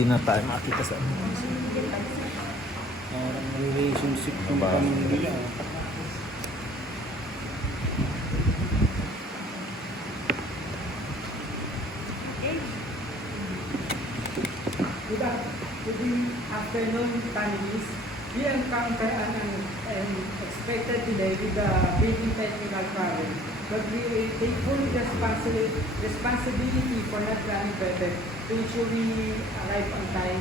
hindi na tayo makita sa ano. Parang relationship yung pamilya nila. Good afternoon, panelists. We encounter an expected delay with the building technical problem, but we take full responsibility for not running better to ensure we arrive on time.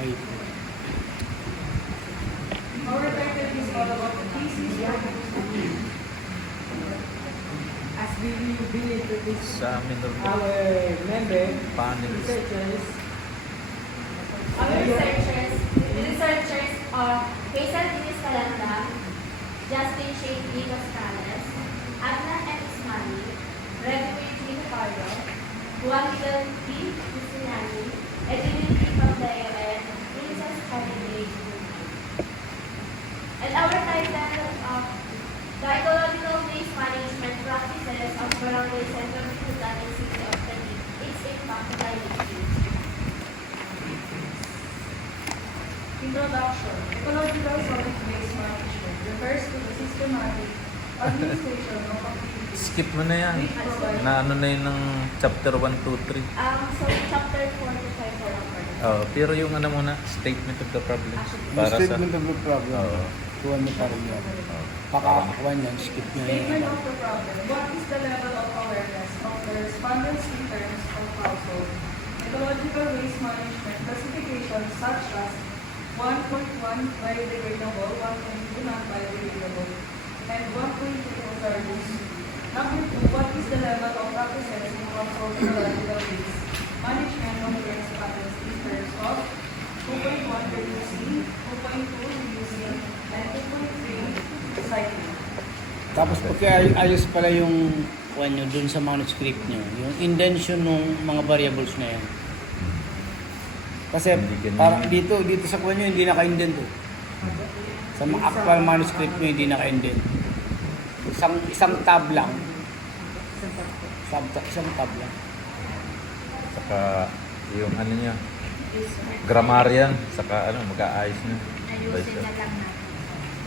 Ay, Our title is all about the thesis as we will introduce Sa amin our member, panels. researchers. Our researchers are Hazel Dinis Calanda, Justin Shane D. Costales, Adnan M. Ismani, Gregory G. Ricardo, Juan Miguel P. Cusinani, Edwin P. Pablayo, and Princess Holiday. And our title of The Ecological Waste Management Practices of Barangay Central Putan in City of Taguig, Its Impact on Climate Change. Introduction. Ecological solid waste management refers to the systematic administration of activities Skip mo na yan. which provide Na ano na yun ng chapter 1, 2, 3. So chapter 4 to 5 for our Oh, pero yung ano muna, statement of the problem. yung Para sa... statement of the problem. Oo. Kuha mo pa rin yan. Pakakakuha niyan, skip niya statement yan. of the problem. What is the level of awareness of the respondents in terms of household ecological waste management classifications such as 1.1 biodegradable, 1.2 non-biodegradable, and 1.3 hazardous. Number 2, what is the level of practices in household ecological waste management of the respondents in terms of 2.1 reducing, 2.2 reducing, and 2.3 recycling. Tapos pagka ayos pala yung kuha nyo dun sa manuscript nyo, yung indention ng mga variables na yan. Kasi Hindi ganun parang yun. dito sa kuha nyo hindi naka-indent eh. Sa mga actual manuscript nyo hindi naka-indent. Isang tab lang. Isang tab lang. Saka yung ano niya, grammarian, saka ano, mag-aayos na. Ayusin na lang natin.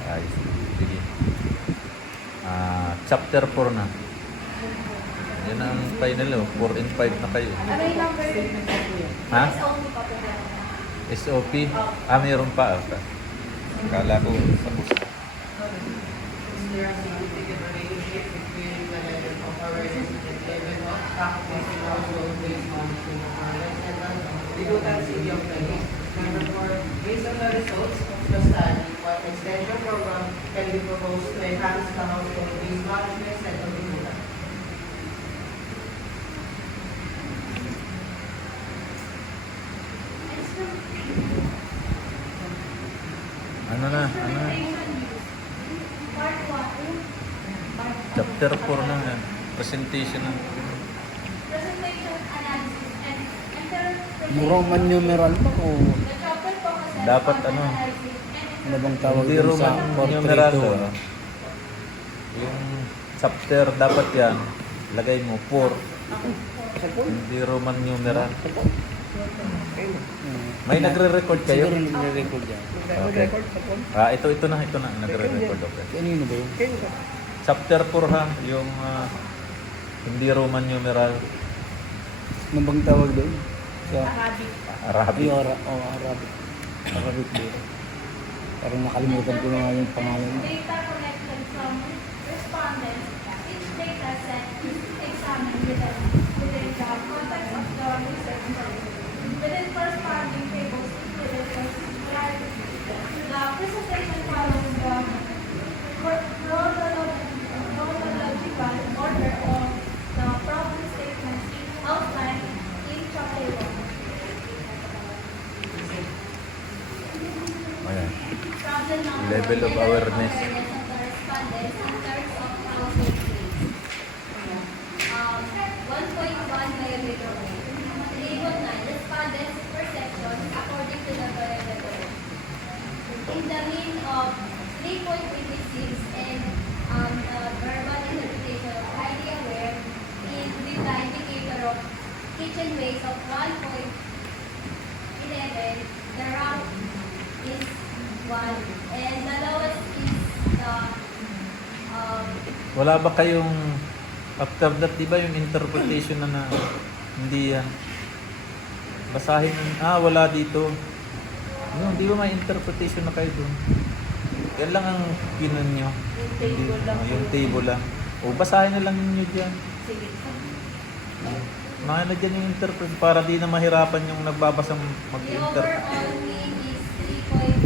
Ayos. Sige. Chapter 4 na. Yan ang final, 4 and 5 na kayo. Ano yung number? Ha? SOP pa po yan. SOP? Mayroon pa. Akala ko tapos. Is there a significant relationship between the level of awareness and level of practice in household waste management of Ireland and the Bigutan City of Taguig? Number 4, based on the results of the study, what extension program can be proposed to enhance the household waste management set of Bigutan? Ano na? Part 1. Chapter 4 na yan. Presentation na. Presentation, analysis, and interpretation. Murang man numeral ba o The chapter focuses Dapat on ano? analyzing and ano bang tawag Hindi dun sa Roman numeral. portrait? Yung chapter dapat yan, lagay mo 4. Hindi Roman numeral. May nagre-record kayo? Siguro nagre-record yan. Okay. Ito na. Nagre-record. Okay. Kanino ba yun? Chapter 4 ha, yung hindi Roman numeral, Ano bang tawag doon? Sa Arabic. Arabic. Arabic. Arabic din. Parang nakalimutan ko na nga yung pangalan. Data collected from respondents. Each data set is examined within the context of the research process. Within corresponding tables included the presentation follows the chronological order of the problem statements outlined in chapter 1. Ayan. Problem number Level of awareness. of the respondents in terms of household waste. 1.1 biodegradable. Table 9. Respondents' perception according to the biodegradable. In the mean of 3.86 and verbal interpretation of highly aware is with the indicator of kitchen waste Wala ba kayong, after that, di ba yung interpretation na hindi yan? Basahin wala dito. No, di ba may interpretation na kayo dun? Yan lang ang pinan nyo. Yung table lang. Yung table lang. O, basahin na lang ninyo dyan. Sige. Mga na dyan yung interpret para di na mahirapan yung nagbabasang The mag-interpret. overall mean is 3.12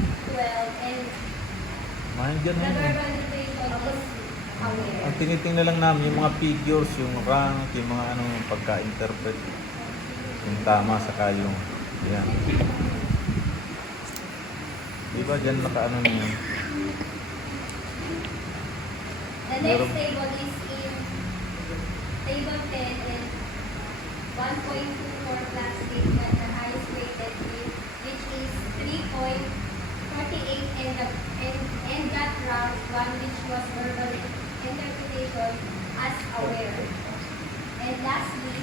and Mga dyan the yun. verbal dictation is aware. Ang tinitingnan lang namin yung mga figures, yung rank, yung mga pagka-interpret. Yung tama saka yung yan. Di ba dyan nakaano niya? The next table is in table 10 and 1.24 class statement, the highest rated mean, which is 3.48 and that round one which was verbal interpretation as aware. And lastly,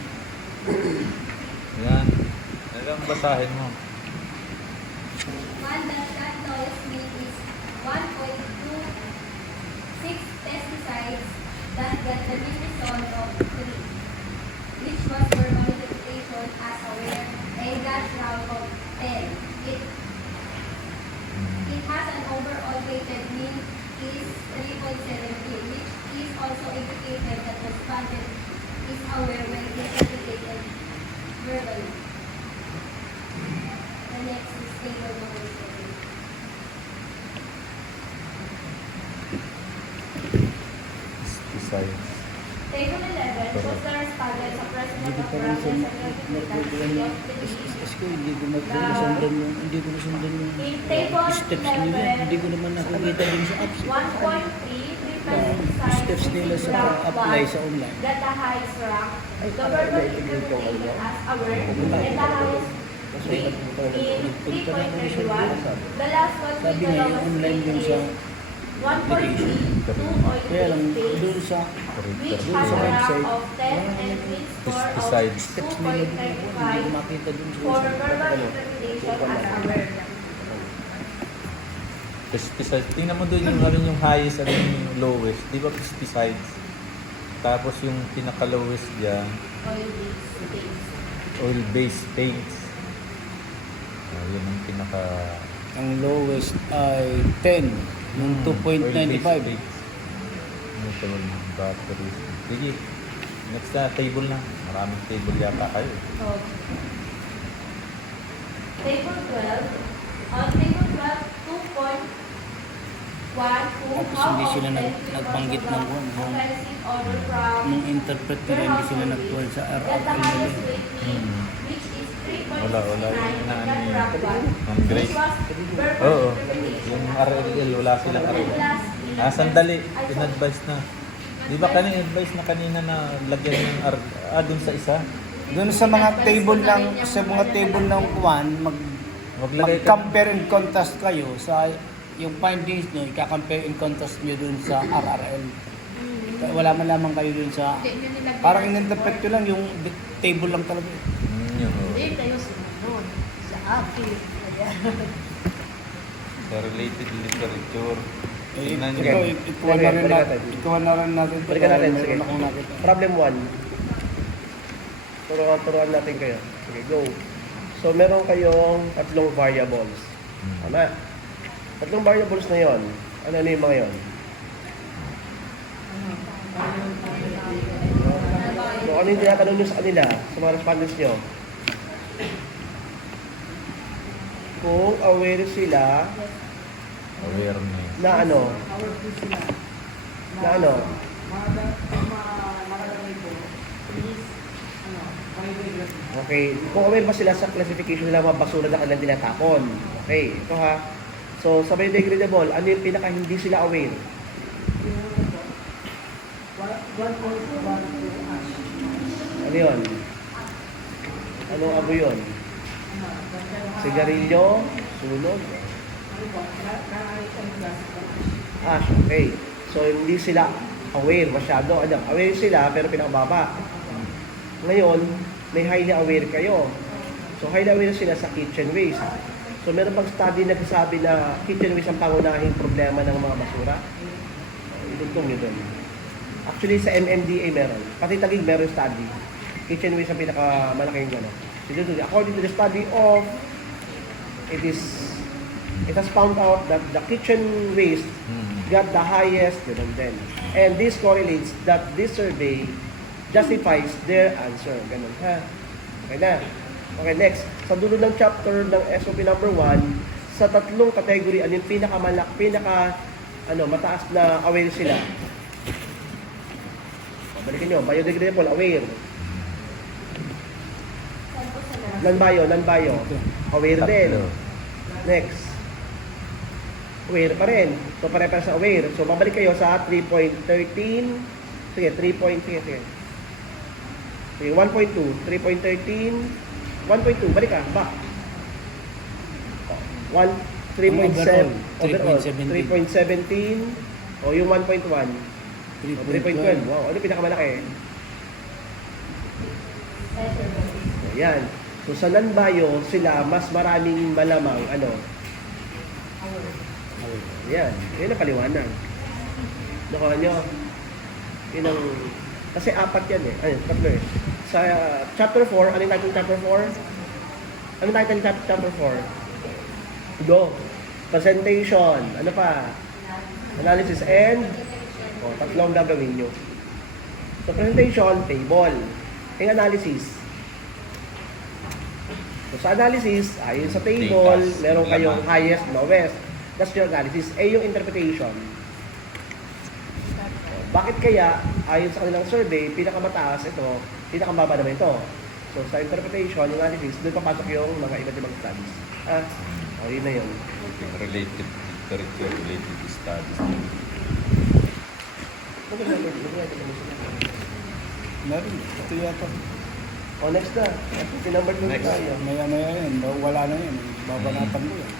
Yan. Talagang basahin mo. one that lowest mean is 1.26 pesticides that got the mean result of 3, which was verbal interpretation as aware, and that round of 10. It has an overall weighted mean is 3.17, which is also indicated that the respondent is aware when interpreted verbally. The next is table number 7. Besides. Table 11 shows the respondents of President of Barangay Secretary of Philippines. ko, hindi ko nasundan yung In table steps nila. 11, Hindi ko naman nakikita din sa apps. 1.3 Steps nila sa apply sa online. that the highest rank, the verbal interpretation as aware, and the highest rate in 3.31. The last one with Sabi the nga, yung lowest online rate yung sa is 1.3, kaya lang, 2.8 doon sa which doon has sa a rank website, of 10 and mean score of Besides. steps nila doon ako, hindi ko 2.35 makita doon sa for website. verbal interpretation as aware. Pesticides. Tingnan mo doon yung highest at yung lowest. Di ba pesticides? Tapos yung pinaka-lowest dyan, Oil-based things. oil-based paints. Yun ang pinaka... Ang lowest ay 10, yung 2.95. Mutable batteries. Sige, next na table na. Maraming table yata kayo. So, table 12. On table 12, 2.12, Tapos hindi sila nagbanggit ng offensive order from Nung interpret nila, hindi sila nag-12 sa that the RRL highest nila. rate mean, which is 3.69 Wala yung that rank 1, ang grade. which was verbal Oo. interpretation Yung as RLL, wala silang And RLL. lastly, Sandali. In-advise na. Di ba kanina advice na kanina na lagyan yung dun sa isa? Doon sa mga table ng ng Maglagay ka. mag-compare and contrast kayo sa yung findings nyo, ika-compare and contrast nyo dun sa RRL. Wala man lamang kayo dun sa parang in-interpret nyo lang yung table lang talaga. Yun, oo. Hindi tayo sumunod sa akin. Sa related literature. Tingnan nyo. Ikaw, ikaw na rin natin. Balikan natin, Meron sige. akong nakita. Problem 1. Turuan natin kayo. Sige, go. So, meron kayong tatlong variables. Tama? Tatlong variables na yon. Ano yung mga yon? So, ano yung tinatanong nyo sa kanila, sa mga respondents nyo? Kung aware sila Awareness. na ano? Na ano? Okay. Kung aware ba sila sa classification nila mga basura na kanilang tinatapon? Okay. Ito ha. So, sa biodegradable, ano yung pinaka hindi sila aware? Ano yun? Anong amoy yun? Sigarilyo? Sunog? Ash, okay. So, hindi sila aware masyado. Ano, aware sila, pero pinakababa. Ngayon, may highly aware kayo. So, highly aware sila sa kitchen waste. So, meron bang study na nagsasabi na kitchen waste ang pangunahing problema ng mga basura? Idugtong nyo doon. Actually, sa MMDA meron. Pati Taguig meron study. Kitchen waste ang pinakamalaking gano'n. According to the study of, it has found out that the kitchen waste got the highest ganun din. And this correlates that this survey justifies their answer. Ganun, ha? Okay na. Okay, next. Sa dulo ng chapter ng SOP number 1, sa tatlong category, ano yung mataas na aware sila. Balikin nyo, biodegradable, aware. Non-bio, aware din. Next. Aware pa rin. So, pare-pare sa aware. So, babalik kayo sa 3.13. Sige, 3.13. Sige, 1.2. 3.13. 1.2. Balik ka. Back. 3.7. Overall. 3.17. O, yung 1.1. 3.12. Wow, ano pinakamalaki? Ayan. So, sa non-bio, sila mas maraming malamang, Ayan. Yan ang paliwanag. Nakuha nyo? Yun ang... Kasi apat yan eh. Ayun, tatlo eh. Sa chapter 4, ano yung title chapter 4? Ano yung title chapter 4? Go. Presentation. Ano pa? Analysis and... tatlong gagawin nyo. So, presentation, table. Yung analysis. So, sa analysis, ayon sa table, meron kayong highest, lowest. That's your analysis. Yung interpretation. Bakit kaya, ayon sa kanilang survey, pinakamataas ito, pinakamababa naman ito. So, sa interpretation, yung analysis, doon papasok yung mga iba't ibang studies. Yun na yun. Related, curriculum related to studies. Meron. Ito yata. Next na. Number 2 Next. tayo. Maya yan. Wala na yan. Babanapan mo yan.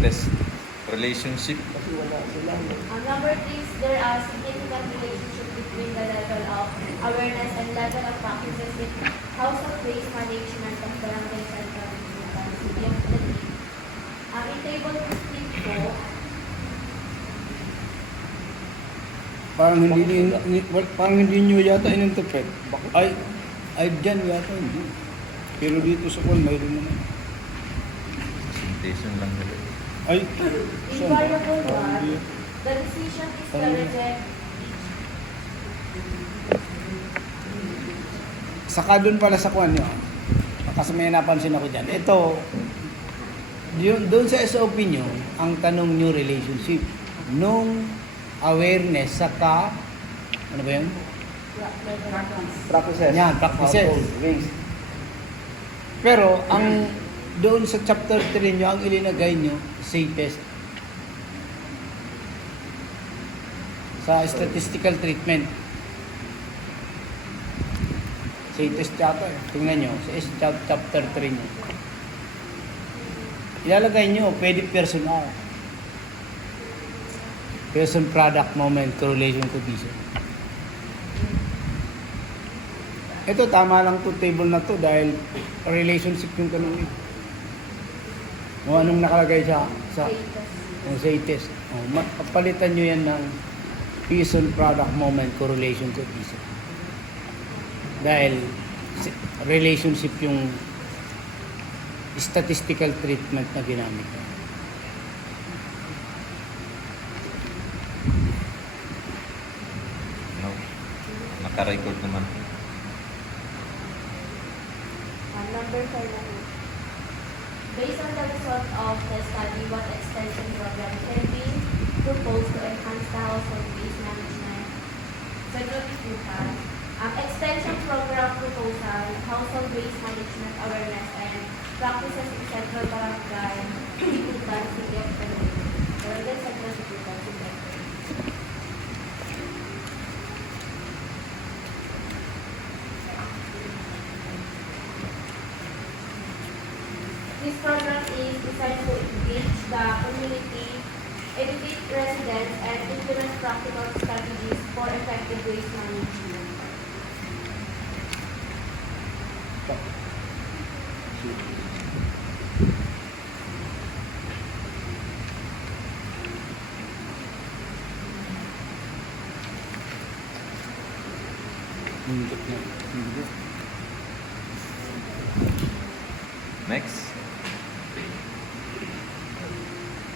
Test. Relationship. Kasi wala sila. Number 3 is there are significant relationship between the level of awareness and level of practices in household waste management of barangay central city of Taguig. In table 15 po, Parang hindi nyo yata in-interpret. Ay dyan yata hindi. Pero dito sa call, mayroon naman. Presentation lang nila. Ay, in variable 1, the decision is to reject saka doon pala sa kwan nyo. Kasi may napansin ako dyan. Ito, doon sa SOP nyo, ang tanong nyo relationship. Nung awareness, saka, ano ba yun? Practices. Yan, practices. Household waste. Pero, ang doon sa chapter 3 nyo, ang ilinagay nyo, safest. Sa statistical treatment. Safest yata eh. Tingnan nyo, sa chapter 3 nyo. Ilalagay nyo, pwede personal. Person, product, moment, correlation, cohesion. Ito, tama lang to table na to dahil relationship yung tanong eh. O anong nakalagay sa test. Palitan nyo yan ng person, product, moment, correlation, cohesion. Dahil relationship yung statistical treatment na ginamit. No. Naka-record naman. number 4 na po. Based on the result of the study, what extension program can be proposed to enhance the household waste management? Sagot po ka. Ang extension program proposal, household waste management awareness and practices in Central Barangay, Ikutan, City of Taguig. Barangay Central Ikutan, City of Taguig. This program is designed to engage the community, educate residents, and implement practical strategies for effective waste management. Hindi na. Hindi. Next.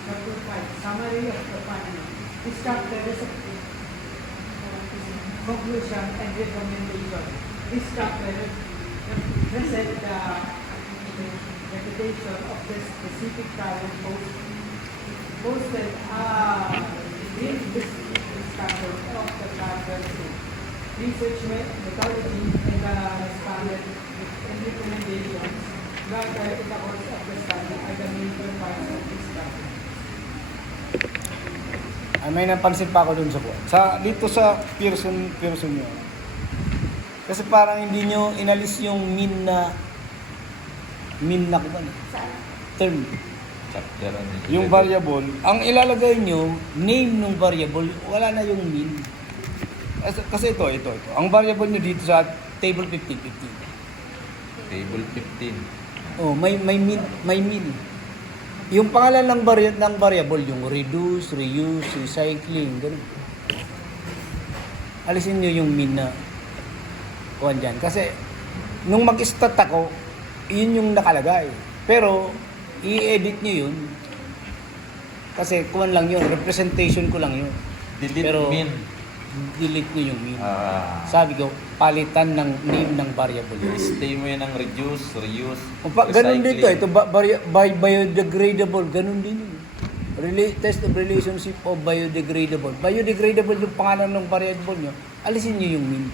Chapter 5, summary of the finding. This chapter is a conclusion and recommendation. This chapter present the reputation of the specific problem posted in this chapter of the chapter 2. Research methodology and the respondent and recommendations gathered in the course of the study are the major parts of this chapter. May napansin pa ako dun dito sa Pearson nyo. Kasi parang hindi nyo inalis yung mean na kuman. Term. Chapter ano? Yung variable, ang ilalagay nyo, name ng variable, wala na yung mean. Kasi ito. Ang variable nyo dito sa table 50. Table 15. Oh, may mean. Yung pangalan ng variable, yung reduce, reuse, recycling, ganun. Alisin nyo yung mean na kuhan dyan. Kasi, nung mag-stat ako, yun yung nakalagay. Pero, i-edit nyo yun. Kasi, kuhan lang yun. Representation ko lang yun. Delete Pero, mean. delete nyo yung mean. Ah. Sabi ko, palitan ng name ng variable. Stay mo yan ng reduce, reuse, Ganun dito, ito recycling. biodegradable, ganun din yun. Test of relationship of biodegradable. Biodegradable yung pangalan ng variable nyo, alisin nyo yung mean.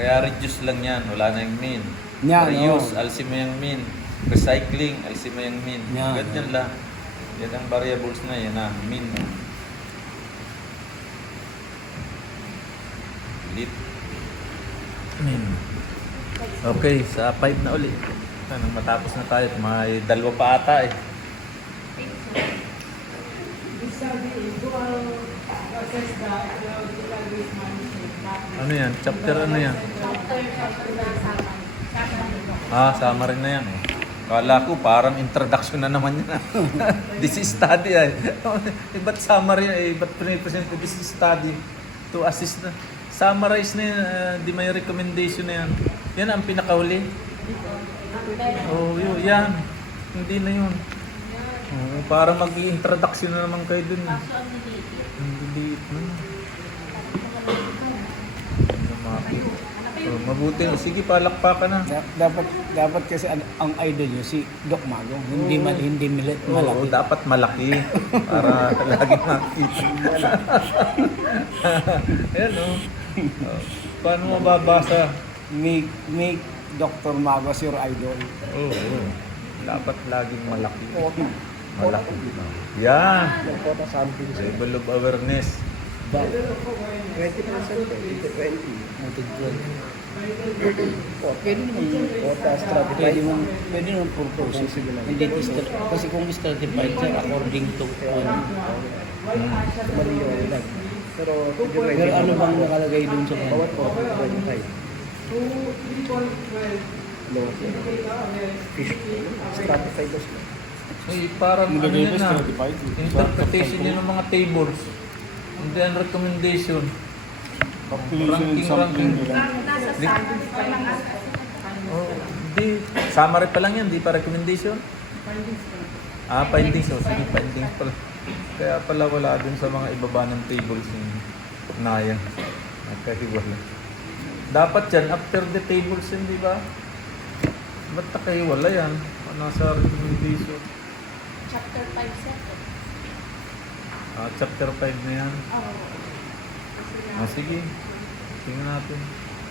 Kaya reduce lang yan, wala na yung mean. Yan, Reuse, oo. alisin mo yung mean. Recycling, alisin mo yung mean. Yan. Ganyan lang. Yan ang variables na yan, mean. Delete. Mean. Okay, sa 5 na uli. Nang matapos na tayo, may dalawa pa ata eh. This study is dual assess the ecological waste management mapping. Ano yan? Chapter ano yan? Chapter na summary. Summary na yan eh. Kala ko parang introduction na naman yan. This is study ay. Ba't summary eh? Ba't pinipresent ko this is study to assist na. Summarize na yan. Di may recommendation na yan. Yan ang pinakahuli. Oh, yun. Yan. Hindi na yun. Parang mag-i-introduction na naman kayo dun. Hindi na. Mabuti. Sige, palakpakan na. Dapat kasi ang idol nyo si Doc Mago. Hindi malaki. Oo, dapat malaki para lagi makita. Ayan o. Paano mababasa? Make Dr. Mago as your idol. Oo. Dapat laging malaki. Malaki. Yan. Yung quota sampling sa Level of awareness. 20%, 20. Pwede naman Quota stratified. pwede naman purpose. Hindi kasi kung stratified siya according to Mali yung ilan. Pero, pero ano bang nakalagay dun sa bawat quota, 25. To 3.12 Low. indicate awareness Fish. Stratified as well. Ay, parang ano yun na. Interpretation yun ng mga tables. Hindi ang recommendation. Ranking. Nasa summary pa lang ata. Oh, di. Summary pa lang yan, di pa recommendation. Findings. Sige, findings pala. Kaya pala wala dun sa mga ibaba ng tables yung nayang. Nagkahiwala. Dapat yan, after the tables yun, di ba? Ba't nakahiwala yan? Nasa recommendation. Chapter 5 set. Chapter 5 na yan. Sige. Tingnan natin.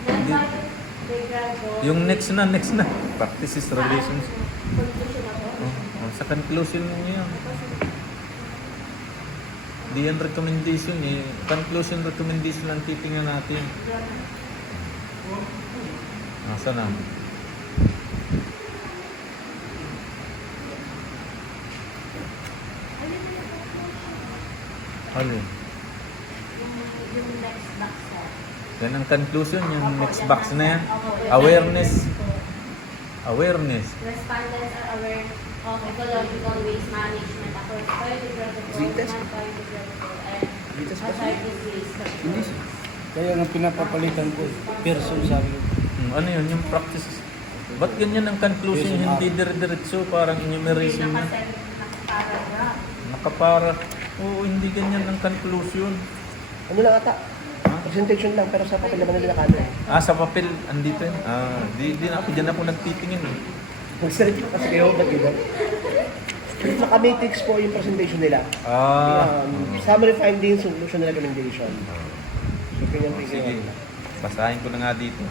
Then, biodegradable. Yung next na. Practices relations. Conclusion ako. Sa conclusion mo yan. Di yan recommendation eh. Conclusion recommendation lang titingnan natin. Nasa na? Alin? Yung next box set. Yan ang conclusion, yung next box na yan. Awareness. Respondents are aware of ecological waste management across biodegradable, Vitas. non-biodegradable, and Vitas ba? hazardous waste. Hindi siya. Kaya nga pinapapalitan ko, person sabi ko. Ano yun, yung practice? Ba't ganyan ang conclusion, Yes, hindi dire-diretso, parang enumeration na? Nakaparagraph. Nakapara. Oo, hindi ganyan ang conclusion. Ano lang ata? Ha? Presentation lang, pero sa papel naman nila kano. Sa papel, andito yun. Di na ako, dyan ako nagtitingin. Mag-select kasi kayo, ba't yun? Naka-matrix po yung presentation nila. Summary findings, solution and recommendation. So, ganyan po Sige, yung basahin ko na nga dito.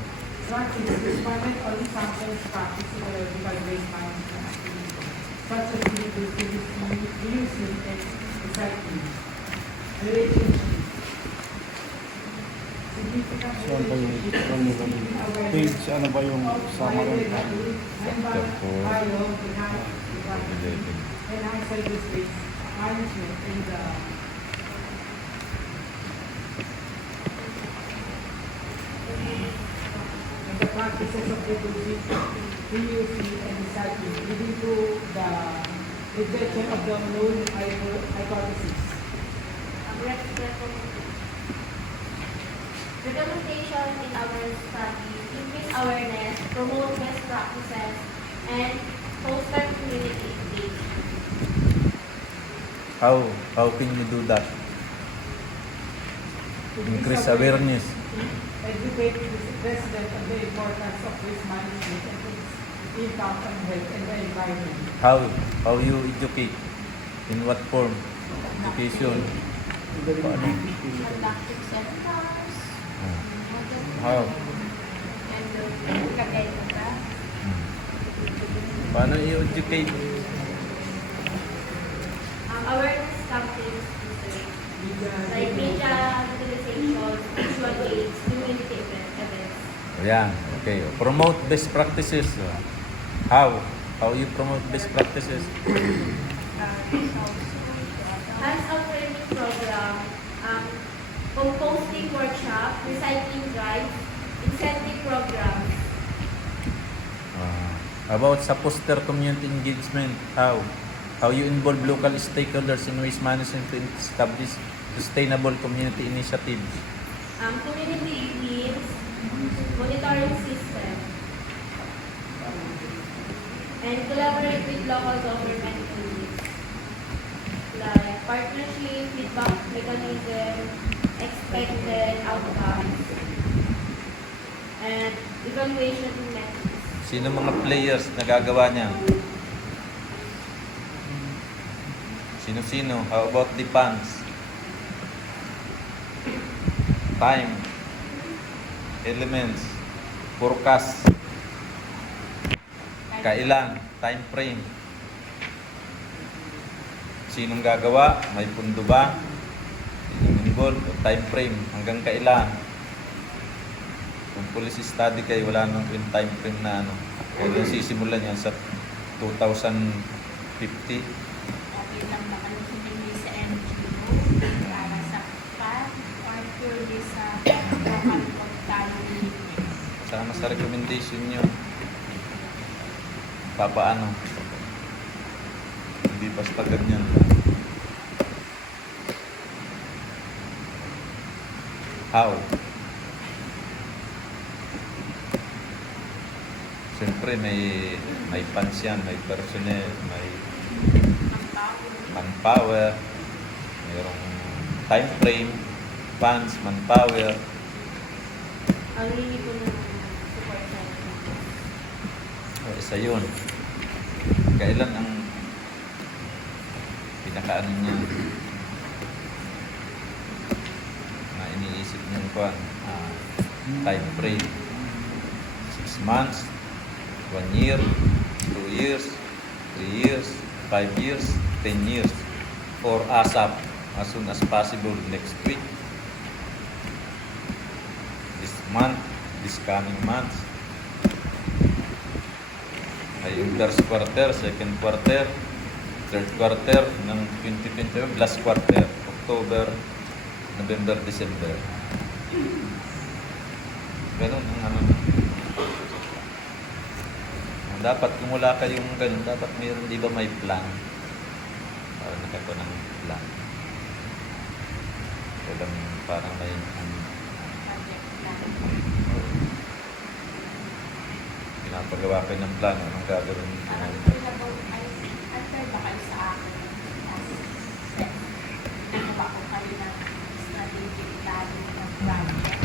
Practice. Respondent only samples practice ecological waste management activities, such as reusing and recycling. Relationship. Significant So, ano ba yung page, ano ba yung summary? Chapter 4, enhance service waste management in the practices of reducing, reusing, and recycling, leading to the rejection of the known hypothesis. Recommendation in our study, increase awareness, promote best practices, and foster community engagement. How can you do that? Increase awareness. Educate the resident of the importance of waste management and its impact on health and the environment. How you educate? In what form? Education. Paano? Conductive seminars, How? and kagaya na. Paano i-educate? Awareness campaigns, like media utilizations, visual aids, community events. Ayan, okay. Promote best practices. How? How you promote best practices? Hands-on training program, composting workshop, recycling drive, incentive programs. About sa poster community engagement, how? How you involve local stakeholders in waste management to establish sustainable community initiatives. Community needs, monitoring system, and collaborate with local government units, like partnership, feedback mechanism, expected outcomes, and evaluation methods. Sino mga players na gagawa niya? Sino-sino? How about the funds? Time, elements, forecast, kailan, time frame. Sinong gagawa? May pundo ba? Sinong involved? O time frame, hanggang kailan? Kung policy study kayo, wala nang time frame na ano. Kailan sisimulan yan sa 2050? Dati lang naman hindi sa NGO para sa PAT or purely sa local community. Sama sa recommendation nyo. Papaano? Hindi basta ganyan. How? Siyempre may funds yan, may personnel, may manpower, mayroong time frame, funds, manpower. Ang hindi po ng support center. Isa yun. Kailan ang pinakaano niya na iniisip niyong kuwan? Time frame. 6 months, 1 year, 2 years, 3 years, 5 years, 10 years, or ASAP, as soon as possible next week, this month, this coming months. Ay yung first quarter, second quarter, third quarter ng 2021, last quarter, October, November, December. Ganun ang ano. Dapat kung wala kayong ganun, dapat mayroon, di ba may plan? Para nakagawa ng plan. Kailang parang may Pinapagawa kayo ng plano. Anong gagawin nyo? Parang available ay answer ba kayo sa akin? Ano ba kung kayo ng strategic planning ng project?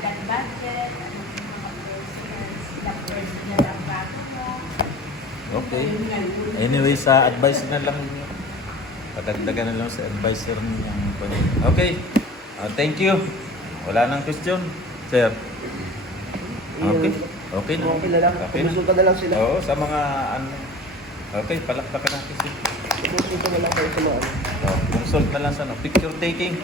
Got budget, ano yung mga persons, the personal ang bago mo. Okay. Anyway, sa advice na lang niyo. Patagdagan na lang sa advisor niyo. Okay. Thank you. Wala nang question, sir. Okay. Okay na. Okay na lang. Okay na. Kumonsulta na lang sila. Oo, sa mga ano. Okay, palakpakan natin sila. Kumonsulta na lang kayo sa mga ano. Consult na lang sa ano. Picture taking.